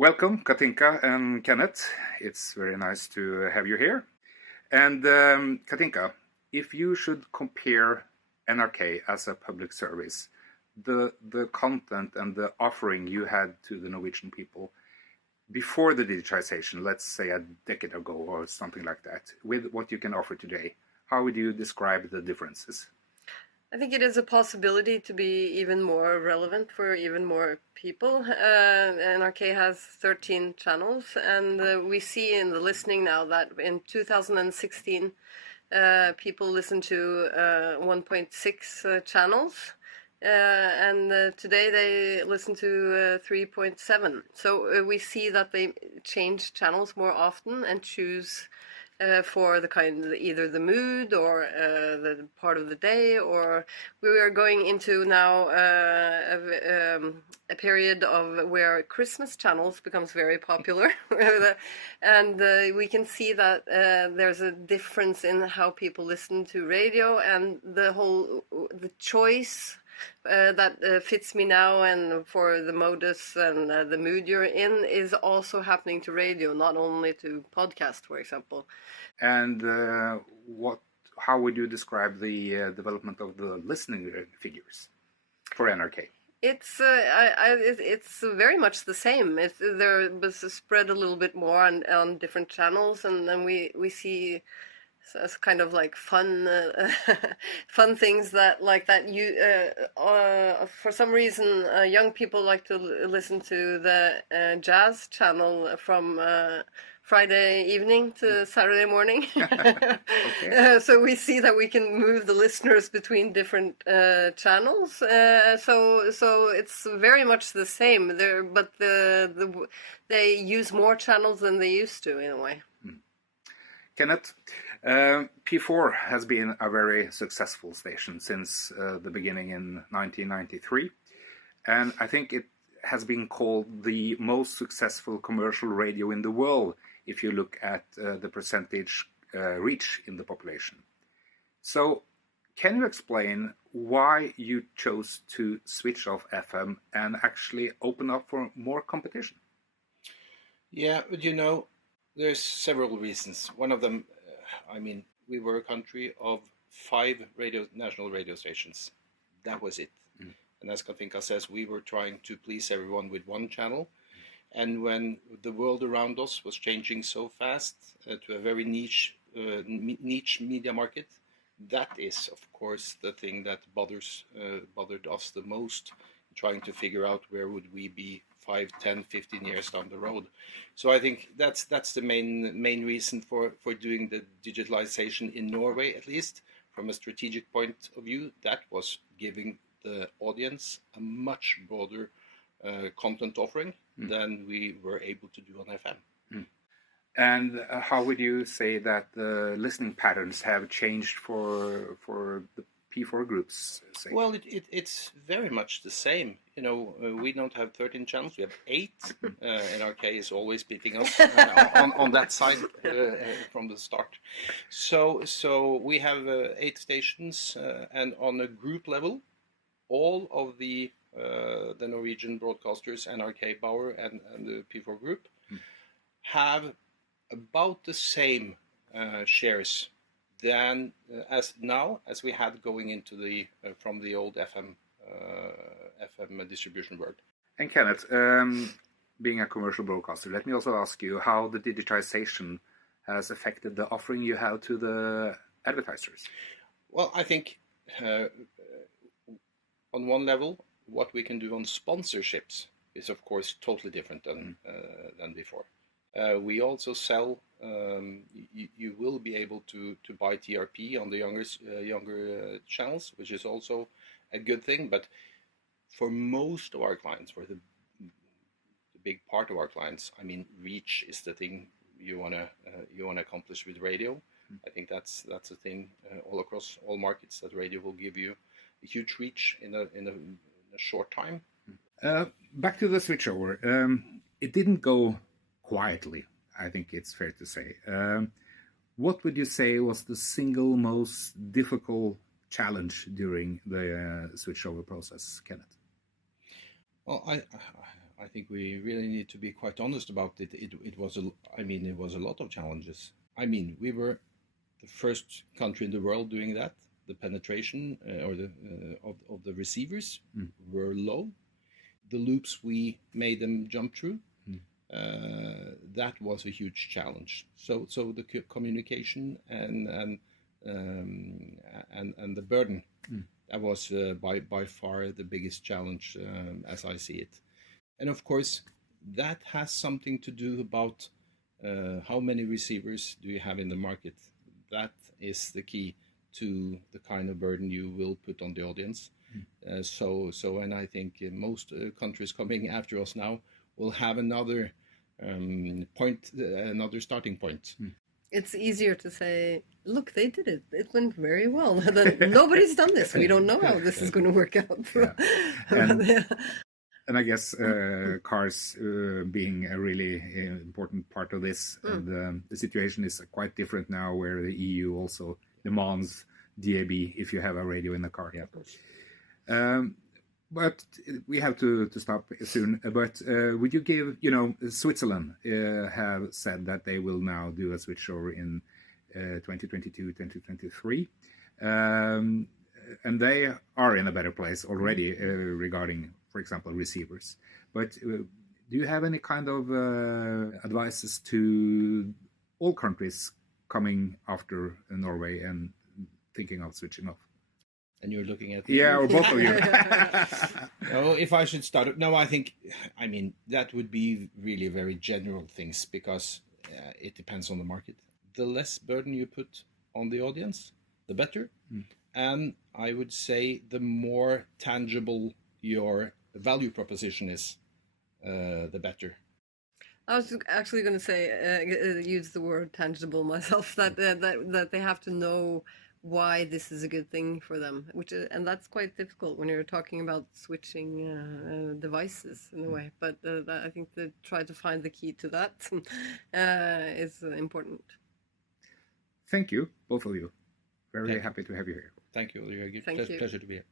Welcome, Cathinka and Kenneth. It's very nice to have you here. And Cathinka, if you should compare NRK as a public service, the content and the offering you had to the Norwegian people before the digitization, let's say a decade ago or something like that, with what you can offer today, how would you describe the differences? I think it is a possibility to be even more relevant for even more people. NRK has 13 channels, and we see in the listening now that in 2016 people listen to 1.6 channels, and today they listen to 3.7. So we see that they change channels more often and choose for the kind of either the mood or the part of the day, or we are going into now a period of where Christmas channels becomes very popular, and we can see that there's a difference in how people listen to radio, and the choice that fits me now and for the modus and the mood you're in is also happening to radio, not only to podcast, for example. And how would you describe the development of the listening figures for NRK? It's very much the same. There was spread a little bit more on different channels, and then we see as kind of like fun fun things that you for some reason young people like to listen to the jazz channel from Friday evening to Saturday morning. Okay. So we see that we can move the listeners between different channels. So it's very much the same there, but they use more channels than they used to in a way. Kenneth, P4 has been a very successful station since the beginning in 1993, and I think it has been called the most successful commercial radio in the world if you look at the percentage reach in the population. So can you explain why you chose to switch off FM and actually open up for more competition? Yeah, but there's several reasons. One of them, we were a country of 5 national radio stations. That was it. Mm. And as Cathinka says, we were trying to please everyone with one channel. And when the world around us was changing so fast to a very niche media market, that is, of course, the thing that bothered us the most, trying to figure out where would we be 5, 10, 15 years down the road. So I think that's the main reason for doing the digitalization in Norway, at least from a strategic point of view. That was giving the audience a much broader content offering than we were able to do on FM. Mm. And how would you say that the listening patterns have changed for the P4 groups? Say? Well, it's very much the same. We don't have 13 channels; we have 8. NRK is always beating us on that side from the start. So we have 8 stations, and on a group level, all of the Norwegian broadcasters, NRK Bauer and the P4 group, have about the same shares than as we had going into the from the old FM distribution world. And Kenneth, being a commercial broadcaster, let me also ask you how the digitization has affected the offering you have to the advertisers. Well, I think on one level, what we can do on sponsorships is, of course, totally different than before. We also sell. You will be able to buy TRP on the younger channels, which is also a good thing. But for most of our clients, for the big part of our clients, reach is the thing you wanna accomplish with radio. I think that's a thing all across all markets, that radio will give you a huge reach in a short time. Back to the switchover. It didn't go quietly, I think it's fair to say. What would you say was the single most difficult challenge during the switchover process, Kenneth? Well, I think we really need to be quite honest about it. It was it was a lot of challenges. I mean, we were the first country in the world doing that. The penetration of the receivers were low. The loops we made them jump through, that was a huge challenge. So the communication and the burden, that was by far the biggest challenge as I see it. And of course, that has something to do about how many receivers do you have in the market. That is the key to the kind of burden you will put on the audience. And I think most countries coming after us now will have another another starting point. It's easier to say, look, they did it. It went very well. Nobody's done this. We don't know how this is going to work out. And I guess cars being a really important part of this, and the situation is quite different now, where the EU also demands DAB if you have a radio in the car. Yeah, of course. But we have to stop soon. But would you give, Switzerland have said that they will now do a switchover in 2022, 2023. And they are in a better place already regarding, for example, receivers. But do you have any kind of advices to all countries coming after Norway and thinking of switching off? And you're looking at or both of you. No, if I should start, no, I mean that would be really very general things, because it depends on the market. The less burden you put on the audience, the better. And I would say the more tangible your value proposition is, the better. I was actually going to say, use the word tangible myself, that they have to know why this is a good thing for them, and that's quite difficult when you're talking about switching devices in a way. But I think to try to find the key to that is important. Thank you, both of you. Very happy to have you here. Thank you. Thank you. Pleasure to be here.